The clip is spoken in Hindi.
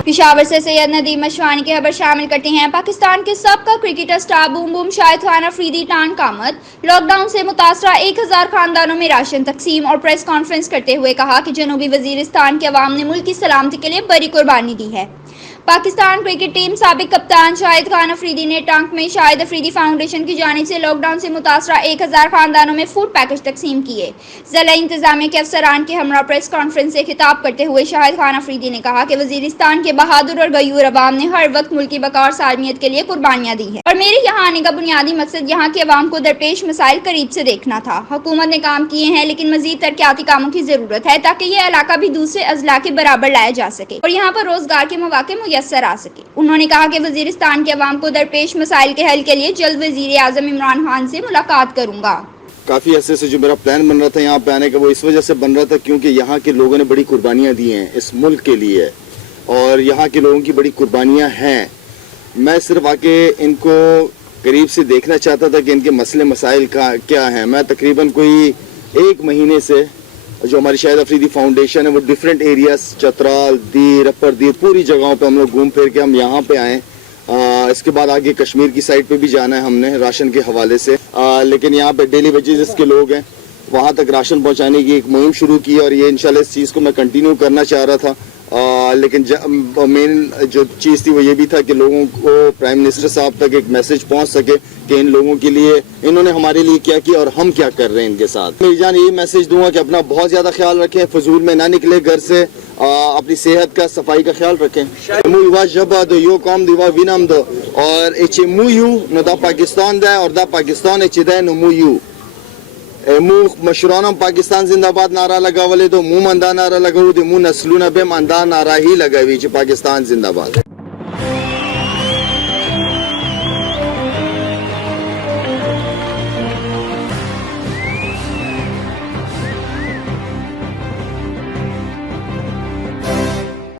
पेशावर से सैयद नदीम मशवानी की खबर शामिल करते हैं। पाकिस्तान के सबका cricketer star boom boom Shahid Khan Afridi टान कामत लॉकडाउन से मुतासरा 1000 खानदानों में राशन तकसीम और प्रेस कॉन्फ्रेंस करते हुए कहा कि जनूबी वजीरिस्तान के अवाम ने मुल्क की सलामती के लिए बड़ी कुर्बानी दी है। पाकिस्तान क्रिकेट टीम साबिक कप्तान शाहिद खान अफरीदी ने टांक में शाहिद अफरीदी फाउंडेशन की जानिब से लॉकडाउन से मुतासरा 1000 खानदानों में फूड पैकेज तकसीम किए। जिला इंतजामिया के अफसरान के हमरा प्रेस कॉन्फ्रेंस से खिताब करते हुए शाहिद खान अफरीदी ने कहा कि वजीरिस्तान के बहादुर और गयूर अवाम ने हर वक्त मुल्क की बका और सालमियत के लिए कुर्बानियां दी है और मेरे यहाँ आने का बुनियादी मकसद यहाँ के अवाम को दरपेश मसाइल करीब से देखना था। हुकूमत ने काम किए हैं लेकिन मजीद तरक्याती कामों की जरूरत है ताकि यह इलाका भी दूसरे अजला के बराबर लाया जा सके और यहाँ पर रोजगार के मौके मुयस्सर आ सके। उन्होंने कहा कि वजीरिस्तान के अवाम को दरपेश मसाइल के हल के लिए जल्द वजीर आजम इमरान खान से मुलाकात करूंगा। काफी अरसे से जो मेरा प्लान बन रहा था यहाँ पे आने का, वो इस वजह से बन रहा था क्योंकि यहाँ के लोगों ने बड़ी कुर्बानियाँ दी हैं इस मुल्क के लिए और यहाँ के लोगों की बड़ी कुर्बानियाँ हैं। मैं सिर्फ आके इनको करीब से देखना चाहता था कि इनके मसले मसाइल का क्या हैं। मैं तकरीबन कोई 1 महीने से जो हमारी शाहिद अफरीदी फाउंडेशन है वो डिफरेंट एरियाज चतराल दीर अपर दीर पूरी जगहों पे हम लोग घूम फिर के हम यहाँ पे आए। इसके बाद आगे कश्मीर की साइड पे भी जाना है हमने राशन के हवाले से, लेकिन यहाँ पे डेली वेजेस के लोग हैं वहाँ तक राशन पहुँचाने की एक मुहिम शुरू की और ये इंशाल्लाह इस चीज़ को मैं कंटिन्यू करना चाह रहा था। लेकिन मेन जो चीज़ थी वो ये भी था कि लोगों को प्राइम मिनिस्टर साहब तक एक मैसेज पहुंच सके कि इन लोगों के लिए इन्होंने हमारे लिए क्या किया और हम क्या कर रहे हैं इनके साथ। मैं जान यही मैसेज दूंगा कि अपना बहुत ज़्यादा ख्याल रखें, फजूल में ना निकले घर से, अपनी सेहत का सफाई का ख्याल रखें। यो कौम दिवा विनम दो और एच मुयू न दा पाकिस्तान दा और दा पाकिस्तान एच दा मुयू मुँह मशरूम पाकिस्तान जिंदाबाद नारा लगा वाले तो मुँह मंदा नारा लगा मुँह नस्लू नबे मंदा नारा ही लगा पाकिस्तान जिंदाबाद।